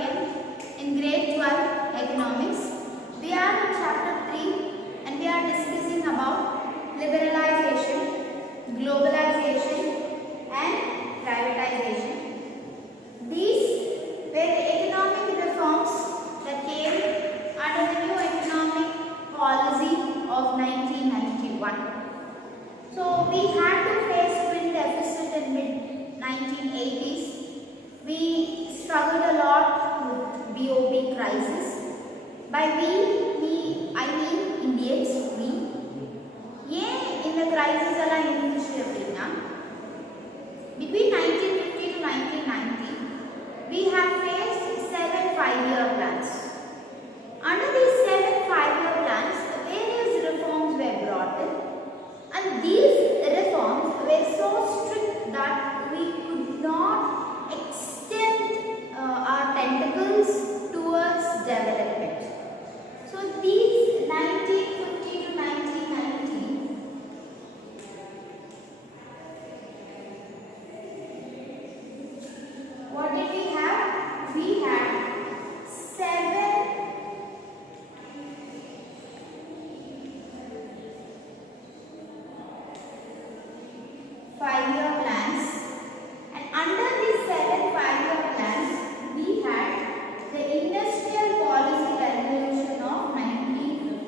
again in grade 12 economics. We are in chapter 3 and we are discussing about liberalization, globalization and privatization. These were the economic reforms that came under the new economic policy of 1991. So we had to face twin deficit in mid-1980s. We struggled a lot with BOP crisis. By we, I mean Indians, we. In the crisis between 1950 to 1990, we have faced 7 5-year plans. Under these 7 5-year plans, various reforms were brought in, and these reforms were so strict that we could not extend our tentacles towards development. So these 1950 to 1990, what did we have? We had 7 5-year plans, and under these 7 5-year plans, we had the Industrial Policy Resolution of 1956.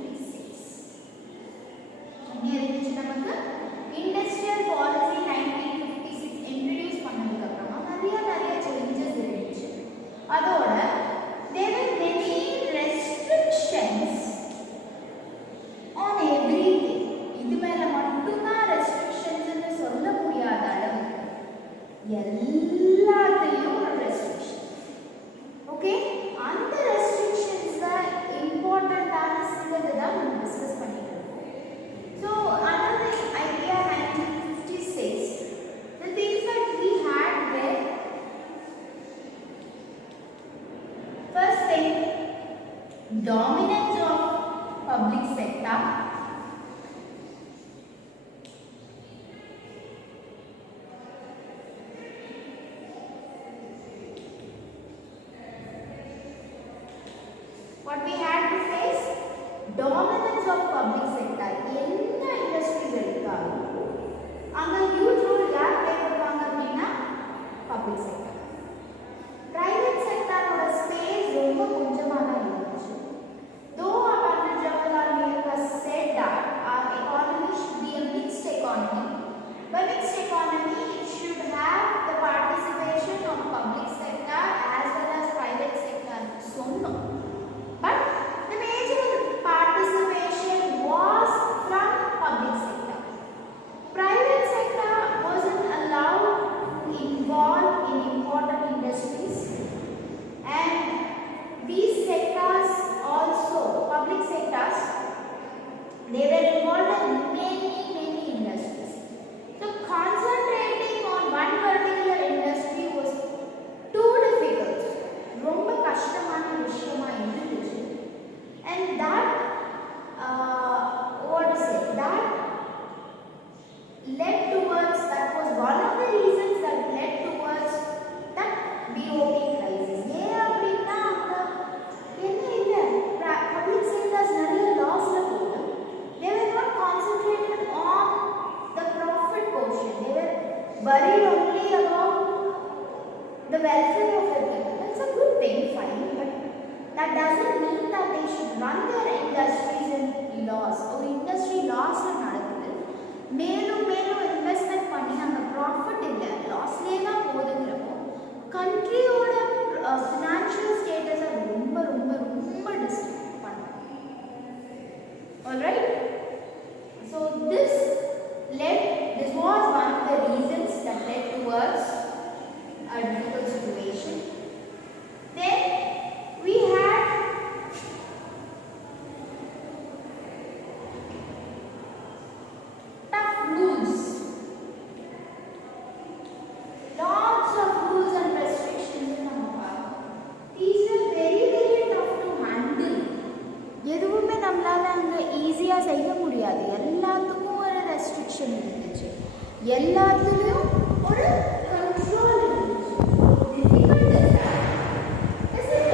Industrial Policy 1956 introduced பண்ணதுக்கு நிறைய changes இருந்துச்சு. அதோட there were many restrictions on everything. இது மேல மட்டும் தான் restrictions ன்னு சொல்ல முடியாத அளவுக்கு எல்லாத்தையும் ஒரு restriction. ஓகே, அந்த restrictions தான் இம்பார்ட்டன்ட்டான சிலது தான் நம்ம டிஸ்கஸ் பண்ணிட்டு இருக்கோம். So under the idea 1956, the things that we had were, first thing, dominance of public sector. What we had to face? Dominance of public sector. எந்த industries எடுத்தாலும் அங்க huge role யார் play பண்ணுவாங்க அப்படின்னா public sector. Private sector ஓட space ரொம்ப கொஞ்சமா தான் இருந்துச்சு. Though Pandit Jawaharlal Nehru has said that our economy should be a mixed economy. By mixed economy, it should have the participation of public sector as well as private sector. சொன்னோம். But the major participation was from public sector. Private sector wasn't allowed to involve in important industries, and these sectors also, public sectors, they were involved in many industries. So concentrating on one particular industry was too difficult. ரொம்ப கஷ்டமான விஷயமா இருந்துச்சு. And that that led towards, that was one of the reasons that led towards that BOP crisis. ஏன் அப்படின்னா அங்க என்ன இல்ல, public sectors நிறைய லாஸ்ல போகுது. They were not concentrated on the profit portion. They were worried only about the welfare of the people. That's a good thing, fine, but that doesn't mean that they should run their industries in loss. ஒரு industry lossல நடக்குது, மேலும் investment பண்ணி அந்த profit இல்லை, லாஸ்லேயே தான் போகுதுங்கிறப்போ கண்ட்ரியோட financial ஸ்டேட்டஸை ரொம்ப disturb பண்ணும். Alright? So this was one of the reasons that led towards a difficult situation. Then we had tough rules. Lots of rules and restrictions in our part. These were very tough to handle. எதுவுமே நம்மளால அங்க ஈஸியா செய்ய முடியாது. எல்லாத்துக்கும் ஒரு restriction இருந்துச்சு. எல்லாத்துலயும் ஒரு control இருந்துச்சு. Difficult is that. Is it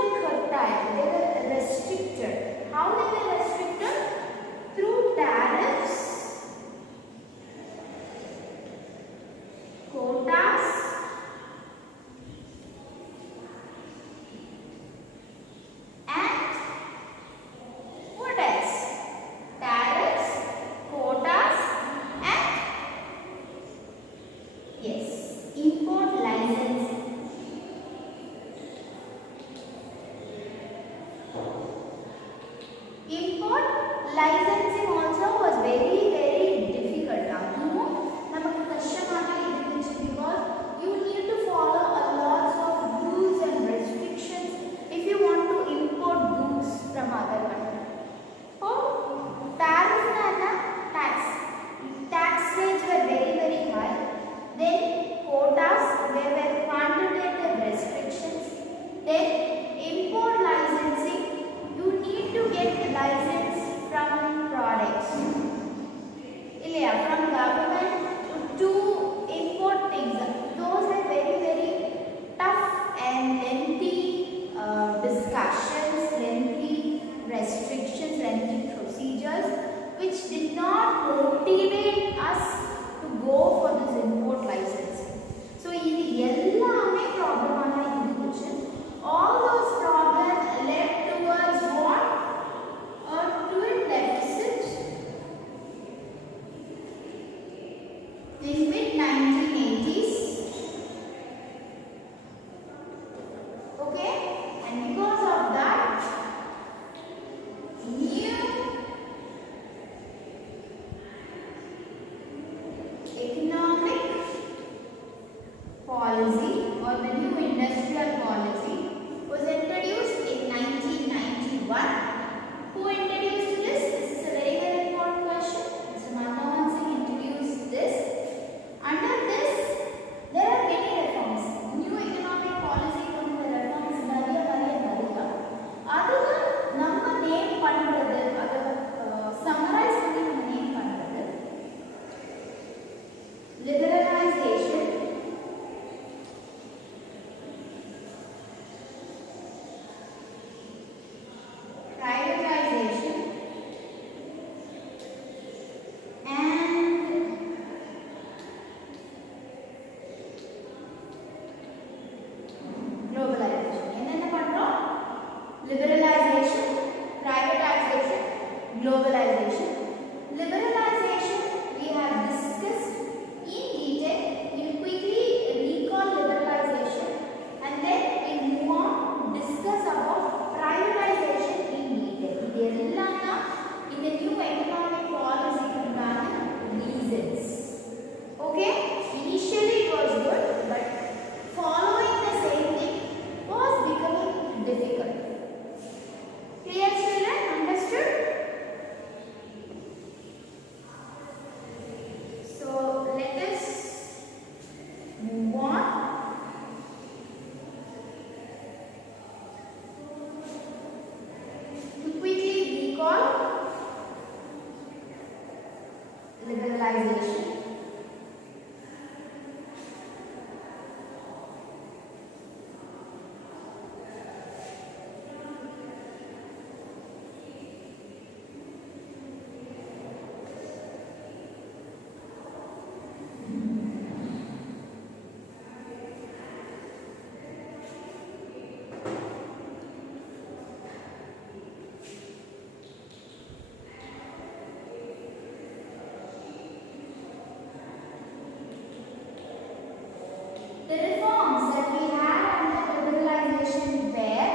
were curtailed, they were restricted. How they were restricted? Through tariffs, quotas, and what else? Tariffs, quotas, and yes, import licensing. Import licensing also was very difficult. Namakku kashtamagi irunchu because you need to follow a lot of rules and restrictions if you want to import goods from other country. Oh, tariff na tax rates were very high. Then quotas, there were quantitative restrictions. Then import licensing, you need to get license from products. From government to import things. Those are very tough and lengthy discussions, lengthy restrictions, lengthy procedures, which did not motivate us to go for this import licensing. So, this ellame problem ana irundhuchu. All those problems led towards what? To a deficit in mid-1980s. Okay, and because of that, new economic policy or the new industrial policy was introduced in 1991. Who introduced this? This is a very important question. Mr. Manmohan Singh introduced this. Under this, there are many reforms. New economic policy kondu reforms nariya. Adhu nama name pandrathu, adu summarize panni nama name pandrathu. Liberalization, privatization, and globalization. Enna pandrom? Liberalization, privatization, globalization. Liberalization we have discussed in detail. We will quickly recall liberalization and then we move on to discuss about privatization in detail. Idellana in the new economic policy reasons. Okay, initially it was good, but following the same thing was becoming difficult. Clear, children? Understood? So let us move on. To quickly recall liberalization. The reforms that we had under liberalization were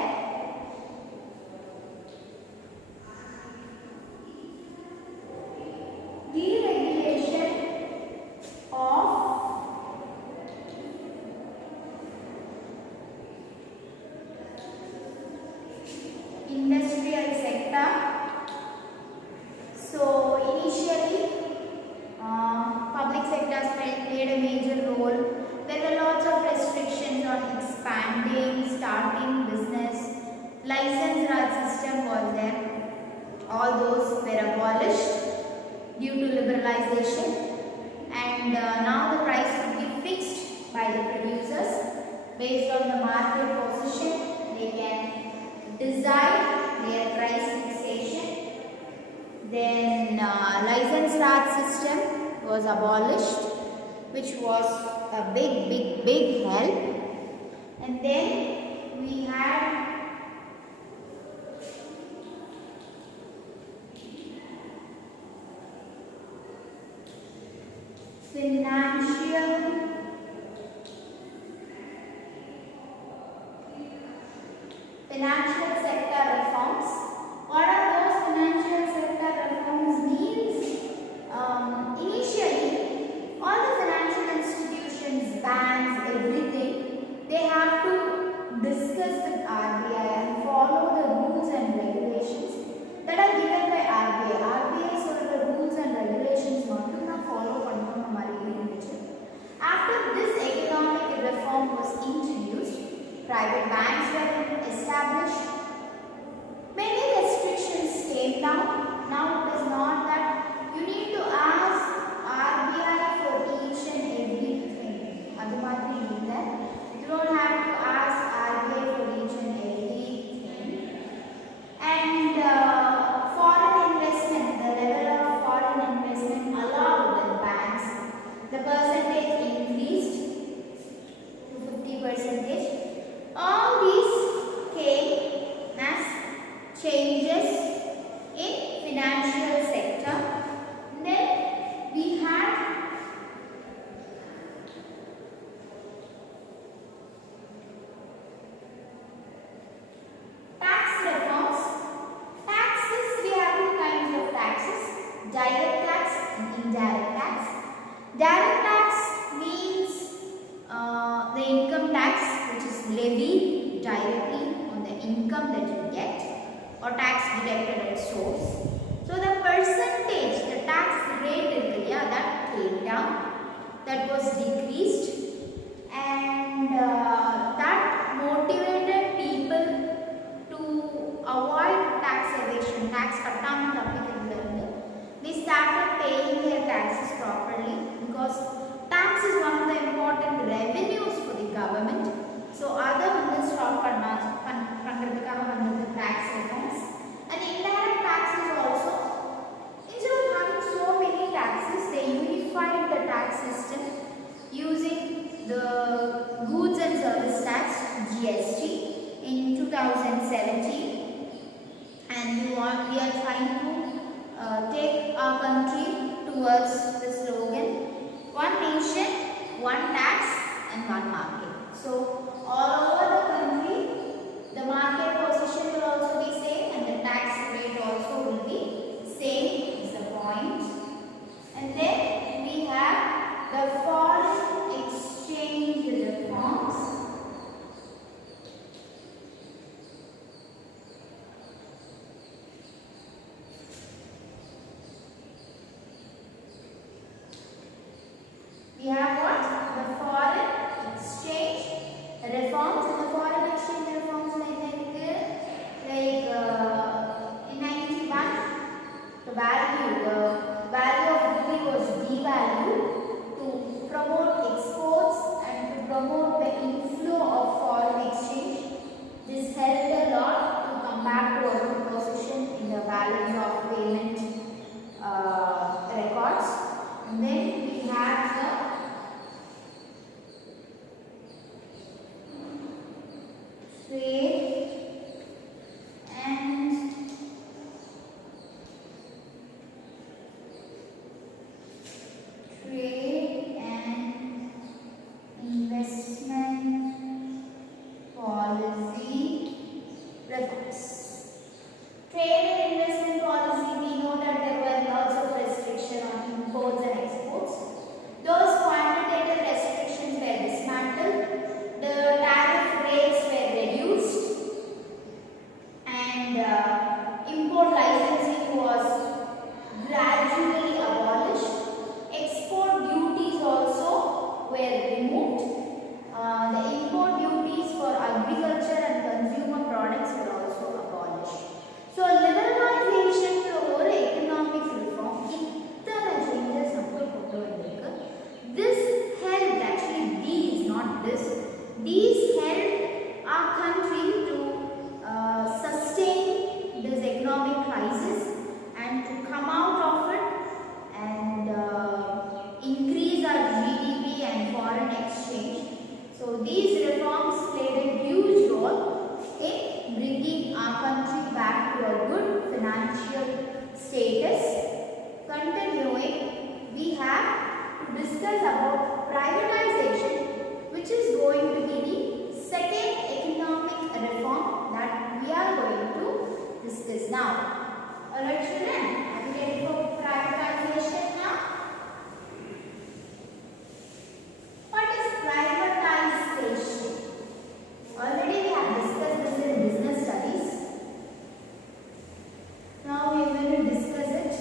deregulation of industrial sector. So initially public sectors played a major role. There were lots of restrictions on expanding, starting business. License Raj system was there. All those were abolished due to liberalization, and now the price would be fixed by the producers based on the market position. They can decide their price fixation. Then license rate system was abolished, which was a big help. And then we had financial sector reforms. What are those financial sector reforms means? Initially, all the financial institutions, banks, everything, they have to discuss with RBI and follow the rules and regulations that are given by RBI. RBI சொல்ற rules and regulations மட்டும் தான் follow பண்ணனும் மாதிரி இருந்துச்சு. After this economic reform was introduced, private banks were established. Many restrictions came down. Now it is not that you need to ask RBI for each and everything. Adu mathiri illa. You don't have to ask RBI for each and everything. And foreign investment, the level of foreign investment allowed in banks, the percentage increased to 50%. All these came as changes in financial sector. Then we had tax reforms. Taxes, we have two kinds of taxes: direct tax and indirect tax. Direct tax means the income tax which is levied directly on the income that you get, or tax deducted at source. So the percentage, the tax rate, that came down, that was decreased, and that motivated people to avoid tax evasion, tax kattama thappikradhula. They started paying their taxes properly, because tax is one of the important revenues for the government. So other ones stop pandradhukkaga vandha tax reforms. And indirect taxes also, instead of having so many taxes, they unified the tax system using the goods and service tax, GST, in 2017. And we are trying to take our country towards the slogan, one nation, one tax and one market. So all over the country, the market position will also be same and the tax rate also will be same, is the point. And then we have the foreign exchange reforms. We have what? The foreign exchange reforms. And the foreign exchange reforms like in 91, the value of rupee was devalued to promote exports and to promote the inflow of foreign exchange. This helped a lot to come back to our position in the balance of payment records. And then we have the trade and investment policy reforms. Trade and investment policy, we know that there were lots of restrictions on imports and exports. Those quantitative restrictions were dismantled. The tariff rates were reduced, and import licensing was gradually abolished. Export duties also were removed. The import duties for agriculture and consumer products were also abolished. So liberalization or economic reform, ittana changes namukku kondu financial status. Continuing, we have to discuss about privatization, which is going to be the second economic reform that we are going to discuss now. Alright children, are you ready for privatization now? What is privatization? Already we have discussed this in business studies. Now we are going to discuss it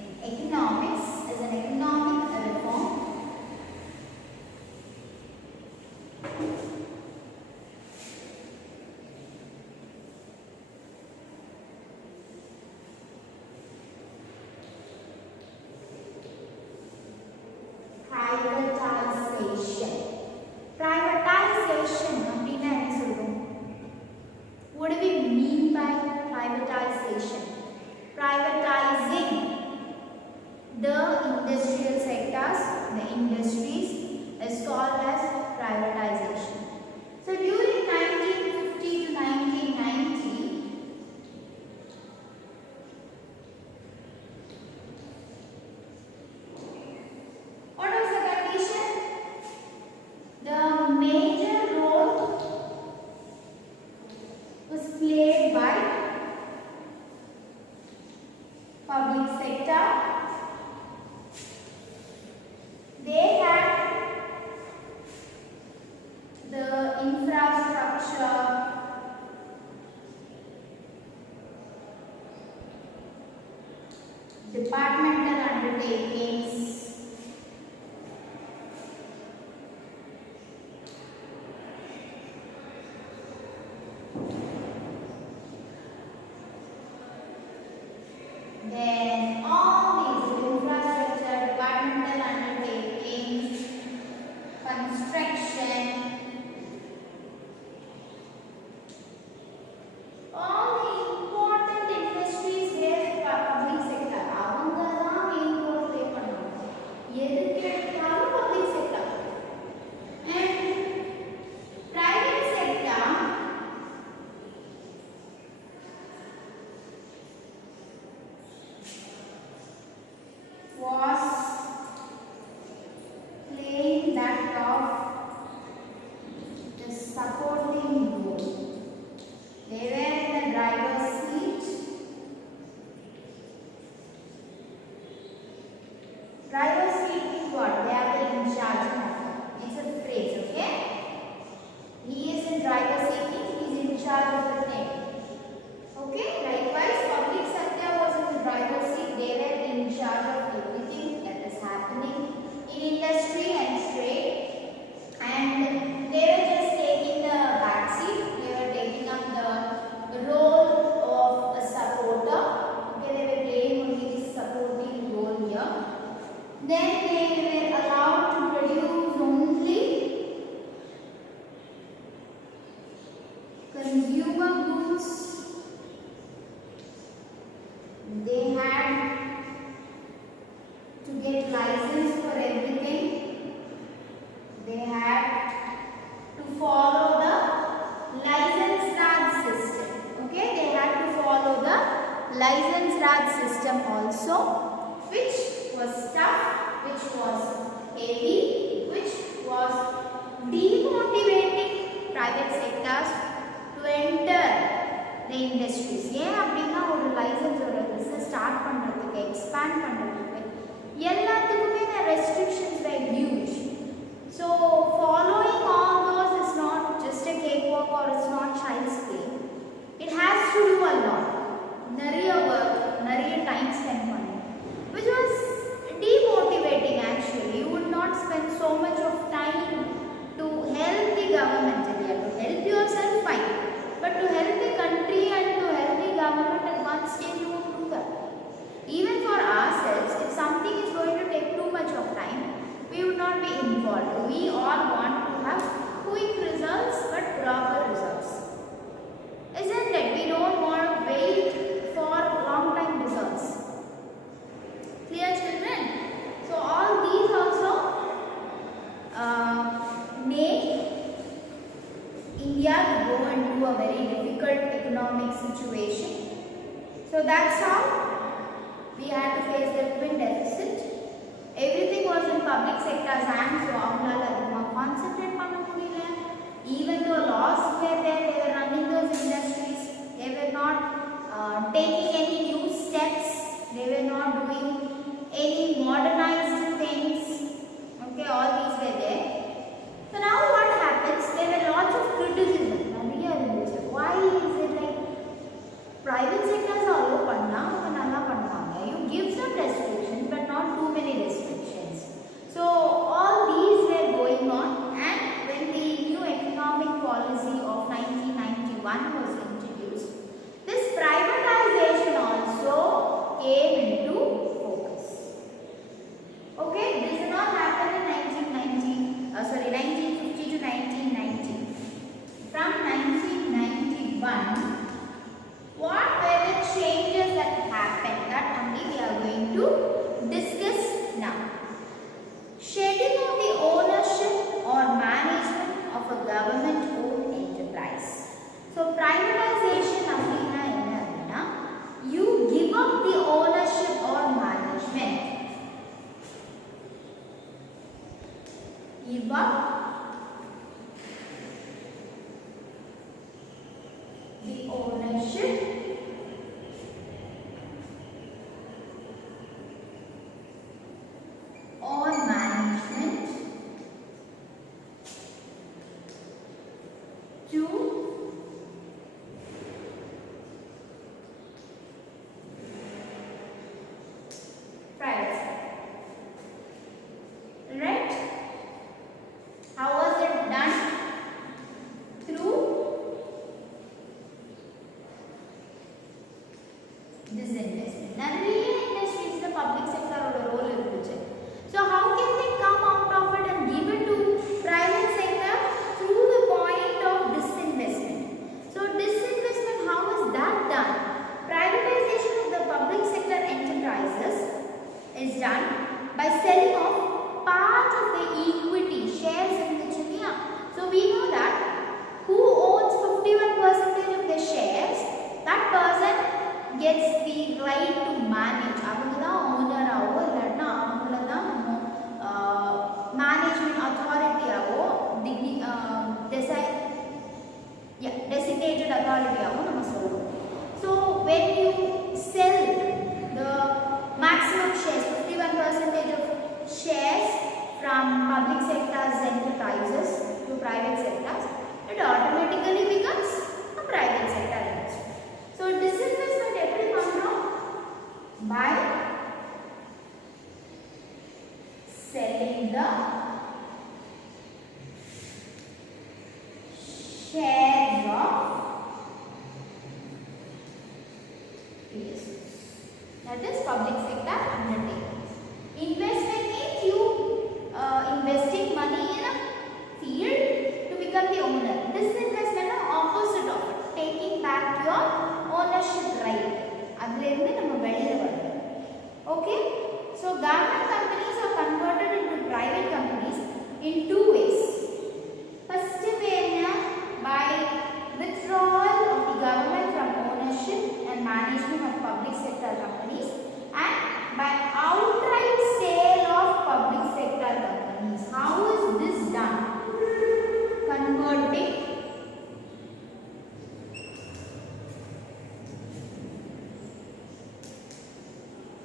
in economics as an economic reform. Privatization அப்படினா என்ன சொல்றோம்? What do we mean by privatization? Privatizing the industrial sectors, the industries is called as privatization. So during 1950 to 1990, what was the condition? The major role was played by public sector. They had the infrastructure, departmental undertakings, then all these infrastructure, departmental undertakings, construction, all the important industries where public sector அவங்க தான் main role play பண்ணுவாங்க. எதுக்கு எடுத்தாலும் public sector. And private sector was playing that of the supporting role. They were in the driver's seat. Driver's seat is what? They are in charge of. It's a phrase, okay? He is in driver's seat, he is in charge of the thing. Okay? Likewise, public sector was in the driver's seat. They were in charge of everything that is happening in industry and trade, and they were just taking the back seat. They were taking up the role of a supporter. Okay, they were playing only this supporting role here. Then they were allowed to produce only consumer goods. They had to get license for everything. They had to follow the license Raj system. Okay, they had to follow the license Raj system also, which was tough, which was heavy, which was demotivating private sectors to enter the industries. ஏன் அப்படின்னா ஒரு licence ஒரு business start பண்றதுக்கு expand பண்றதுக்கு எல்லாத்துக்குமே the restrictions were huge. So following all those is not just a cakewalk or it's not child's play. It has to do a lot. நிறைய work, நிறைய time spend பண்ணணும், which was demotivating actually. You would not spend so much of time to help the government. To help yourself fine, but to help the country and to help the government at one stage you won't do that. Even for ourselves, if something is going to take too much of time, we would not be involved. We all want to have quick results but proper results, isn't it? We don't want to wait for long time results. Clear children? So all these also make India to go into a very difficult economic situation. So that's how we had to face the twin deficit. Everything was in public sector's hands, so avangala adhuma concentrate panna mudiyala. Even though laws were there, they were running those industries. They were not taking any new steps. They were not doing any modernized things. Okay, all these were there. So now what happens? There were lots of criticism. Why is it like private sectors are allow panna, nalla பண்ணுவாங்க. You give some restrictions but not too many restrictions. So all these were going on, and when the new economic policy of 1991 was introduced, this privatization also came into focus. Okay, this did not happen in 1950 to 1990. From 1991, what were the changes that happened? That only we are going to discuss now. Shedding of the ownership or management of a government-owned enterprise. So privatization அப்படினா என்ன அப்படினா, you give up the ownership or management. Give up the ownership or management to private sector. Right? How was it done? Through disinvestment. நிறைய industries the public sector ஓட role இருந்துச்சு. So how can they come out of it and give it to private sector? Through the point of disinvestment. So disinvestment, how is that done? Privatization of the public sector enterprises is done by selling off part of the equity shares in the China. So we know that who owns 51% of the shares, that person gets the right to manage. அவங்க தான் owner ஆவோ, இல்லைன்னா அவங்கள தான் management authority ஆவோ, designated authority ஆவோ நம்ம சொல்லுவோம். So when you sell the maximum shares, 51% of shares from public sector's enterprises to private sectors, it automatically becomes a private sector industry. So disinvestment எப்படி பண்றோம்? By selling the shares of PSUs. That is public sector undertakings. Investment means you investing money in a field to become the owner. Disinvestment is opposite of it, taking back your ownership right. அதுல இருந்து நம்ம வெளியில வரணும். Okay? So government companies are converted into private companies in two ways. First way என்ன? By withdrawal of the government from ownership and management of public sector companies, and by outright sale of public sector companies. How is this done? Converting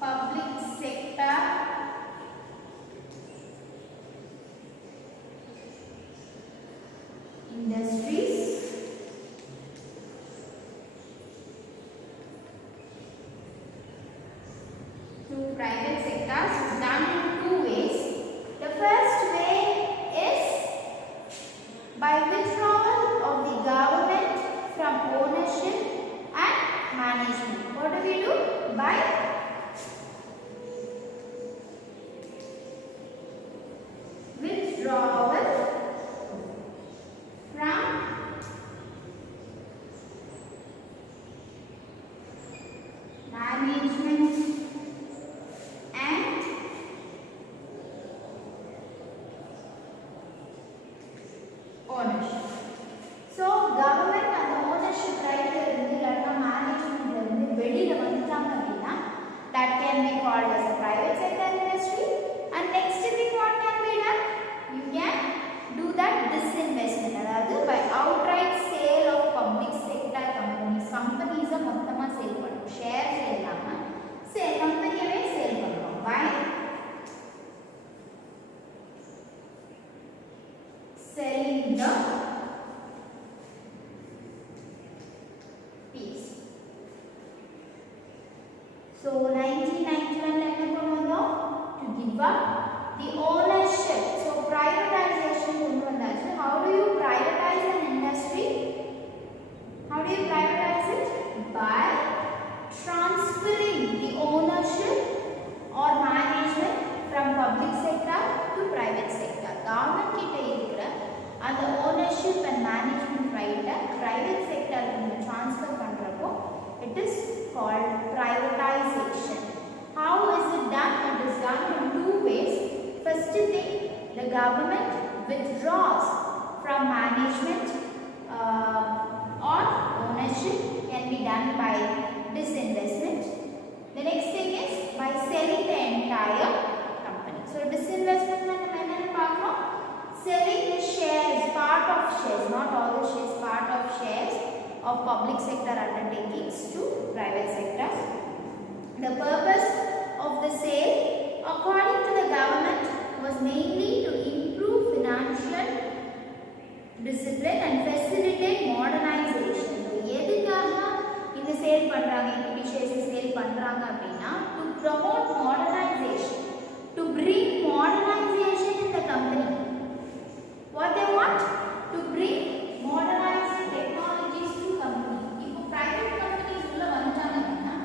public sector industries to private sectors is done in two ways. The first way is by withdrawal of the government from ownership and management. What do we do? By withdrawal from management and ownership. So government and the ownership right இருந்து இல்லைன்னா மேனேஜ்மெண்ட்ல இருந்து வெளியில வந்து So 1991 to give up the ownership. So privatization. How do you privatize an industry? How do you privatize it? By transferring the ownership or management from public sector to private sector. Government கிட்ட இருக்கிற அந்த ownership and management right private sector transfer பண்றப்போ it is called privatization. How is it done? It is done in two ways. First thing, the government withdraws from management or ownership, can be done by disinvestment. The next thing is by selling the entire company. So disinvestment selling the shares, part of shares, not all the shares, part of shares of public sector undertakings to private sectors. The purpose of the sale, according to the government, was mainly to improve financial discipline and facilitate modernization. எதுக்காக இந்த sale பண்றாங்க, equity shares sale பண்றாங்க அப்படினா to promote modernization, to bring modernization in the company. What they want? To bring modernized technologies to company. If private companies ulla vandanga,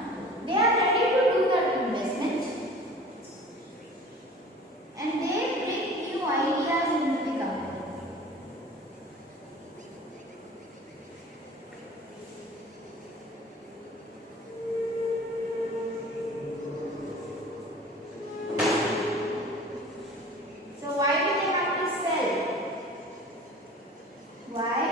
they are ready to do that investment and they bring new ideas into the company. So why do they have to sell? Why?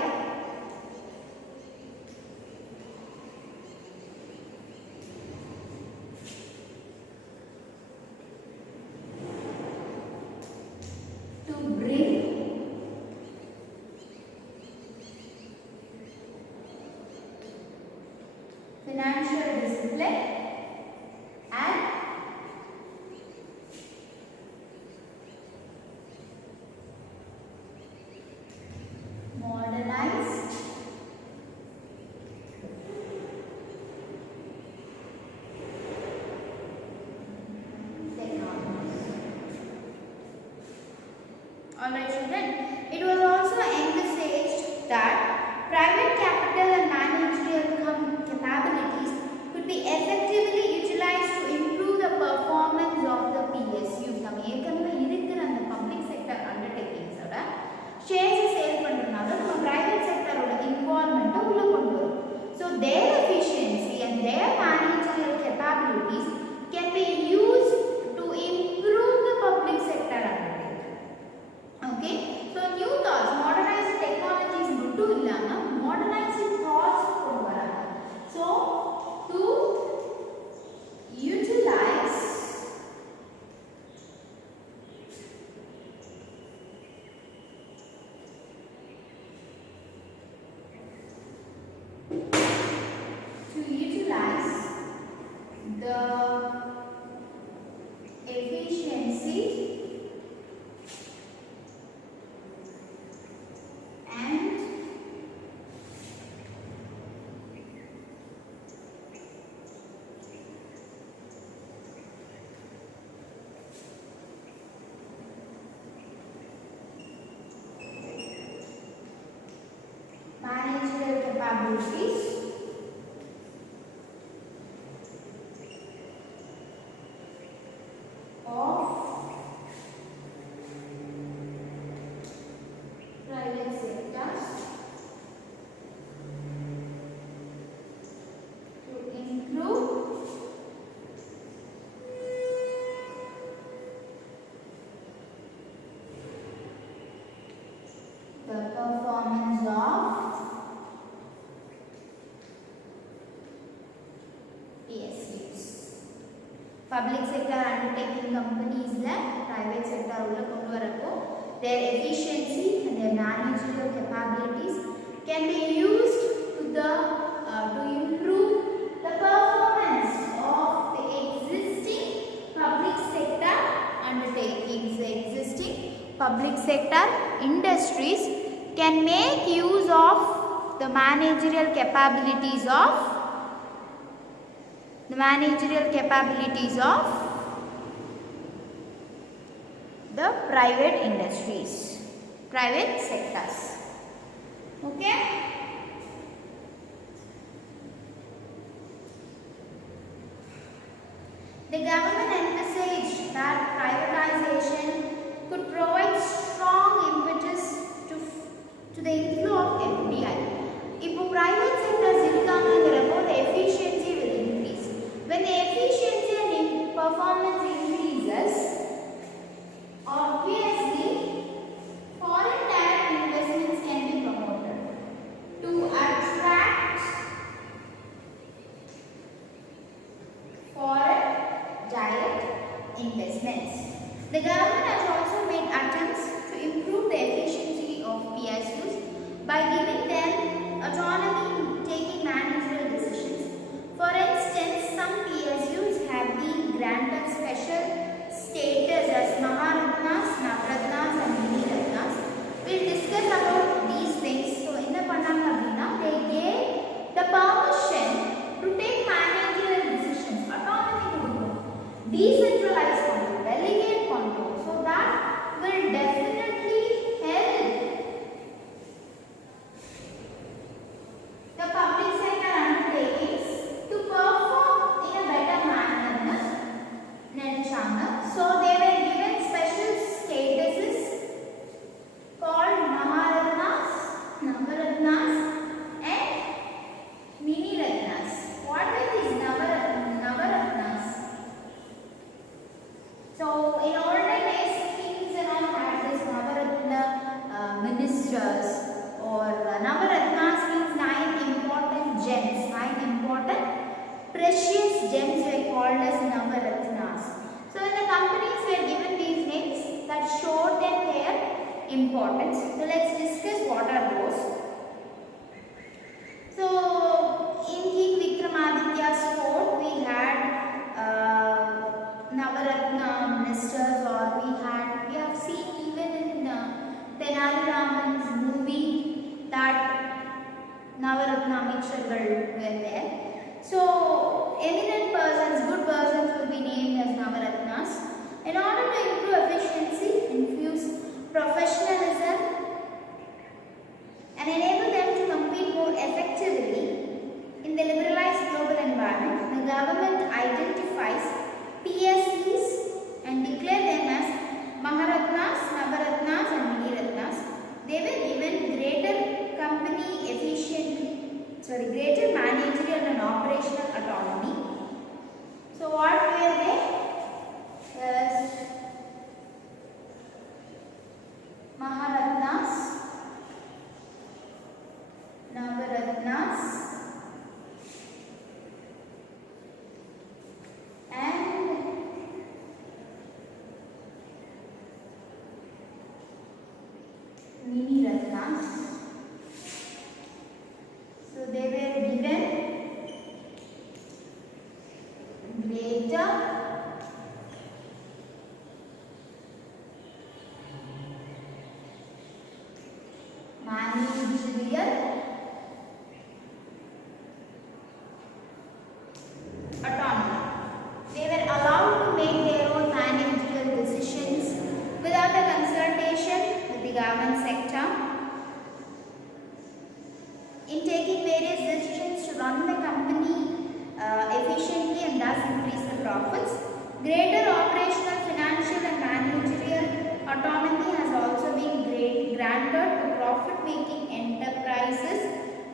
To bring financial discipline and modernized technologies. Alright children, it was also envisaged that private capital and managerial capabilities could be effectively utilized to improve the performance of the PSUs. நம்ம ஏற்கனவே இருக்கிற அந்த public sector undertakings ஓட shares sale பண்றதுனால நம்ம private sector ஓட involvement உள்ள கொண்டு வரோம். So their efficiency and their managerial capabilities can be used to improve the public sector undertaking. Okay, so new thoughts, modernized technologies மட்டும் இல்லாம modernized thoughts கொண்டு வராங்க. So to utilize the efficiency and managerial capabilities of private sectors to improve the performance of PSUs. Public sector undertaking companies private sector உள்ள கொண்டு வரப்போ their efficiency and their managerial capabilities can be used to improve the performance of the existing public sector undertakings. The existing public sector industries can make use of the managerial capabilities of The managerial capabilities of the private industries, private sectors. Okay? The government emphasized that privatization could provide strong impetus to the inflow of FDI. If private sectors irukanga, the efficiency will increase. When the efficiency and performance increases, obviously foreign direct investments can be promoted to attract foreign direct investments. The government has also made attempts to improve the efficiency of PSUs by giving them autonomy in taking managerial decisions. For instance, some PSUs have been granted special status as Maharatnas, Navaratnas and Mini Ratnas. We'll discuss about these things. So, in the Panamabina, they gave the permission to take managerial decisions, autonomy to do, decentralized control, delegate control. So, that will definitely help the public sector undertakings to perform in a better manner. So they were given special statuses called Maharatnas, Navaratnas and Mini Ratnas. What were these Navaratnas? So in olden days, kings and all had this Navaratna ministers, or Navaratnas means 9 important gems, 9 important precious gems were called as Navaratnas. So when the companies were given these names, that showed them their importance. So let's discuss what are those. So in King Vikramaditya's court, we had Navaratna ministers, or we have seen even in Tenali Raman's movie that Navaratna Mixture were there. So eminent persons, good persons will be named as Navaratnas in order to improve efficiency, infuse professionalism and enable them to compete more effectively in the liberalized global environment. The government identifies PSEs and declare them as Maharatnas, Navaratnas and Mini Ratnas. They were given greater greater managerial and operational autonomy. So what were they? Maharatnas, Navaratnas and Mini Ratnas. So they were given greater managerial autonomy. They were allowed to make their own managerial decisions without a consultation with the government sector. In taking various decisions to run the company efficiently and thus increase the profits. Greater operational, financial and managerial autonomy has also been granted to profit-making enterprises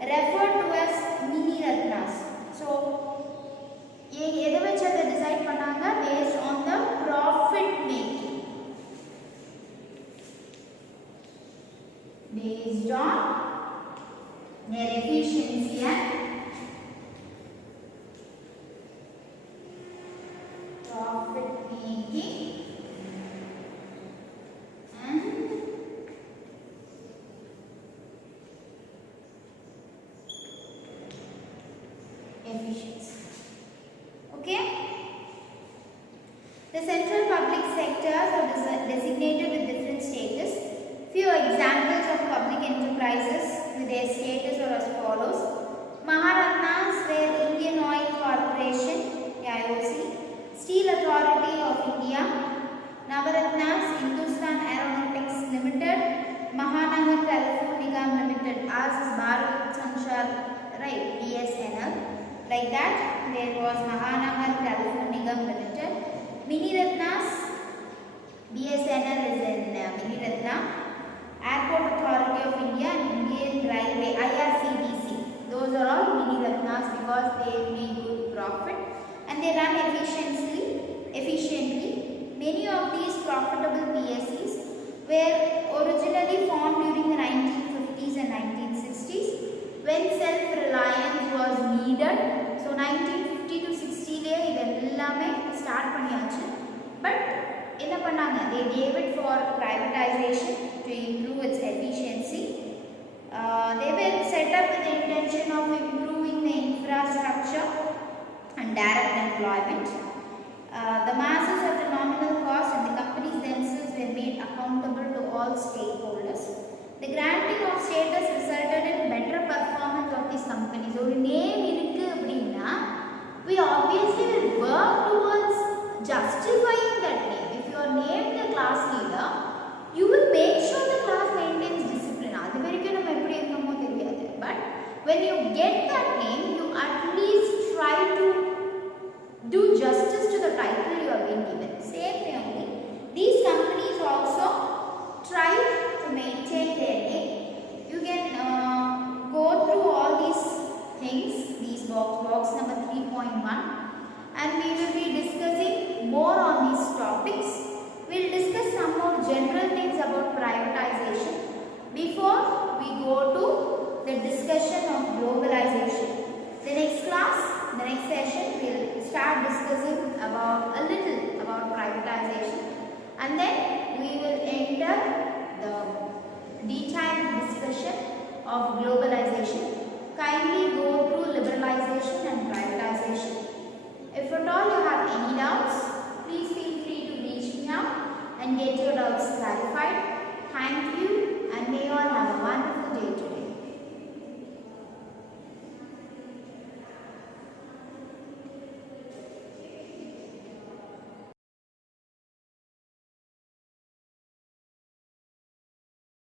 referred to as Mini Ratnas. So, எதை வச்சு அதை decide பண்ணாங்க? Based on the profit making. Based on their efficiency and profit making and efficiency. Okay? The central public sectors are designated with different status. Few examples of public enterprises with their status are as follows. Maharatnas were Indian Oil Corporation, Navaratnas, Hindustan Aeronautics Limited, Mahanagar Telephone Nigam Limited, as is Bharat Sanchar, right, BSNL. Like that, there was Mahanagar Telephone Nigam Limited. Mini Ratnas, BSNL is in Mini Ratna. Airport Authority of India and Indian Railway, IRCTC. Those are all Mini Ratnas because they make good profit and they run efficiently. Many of these profitable PSEs were originally formed during the 1950s and 1960s when self-reliance was needed. So 1950 to 60 le idellame start paniyachu, but enna pannanga, they gave it for privatization to improve its efficiency. They were set up with the intention of improving the infrastructure and direct employment. The masses at a nominal cost and the companies themselves were made accountable to all stakeholders. The granting of status resulted in better performance of these companies. So, name irukku appadina, we obviously will work towards justifying that name. If you are named the class leader, you will make sure the class maintains discipline. Adu varaikum nam eppadi irukkumo theriyadhu. But when you get that name, you at least try to do justice to the title you have been given. Same way only, these companies also try to maintain their name. You can go through all these things, these box number 3.1, and we will be discussing more on these topics. We will discuss some more general things about privatization before we go to the discussion of globalization. The next class, the next session, we will start discussing about a little about privatization, and then we will enter the detailed discussion of globalization. Kindly go through liberalization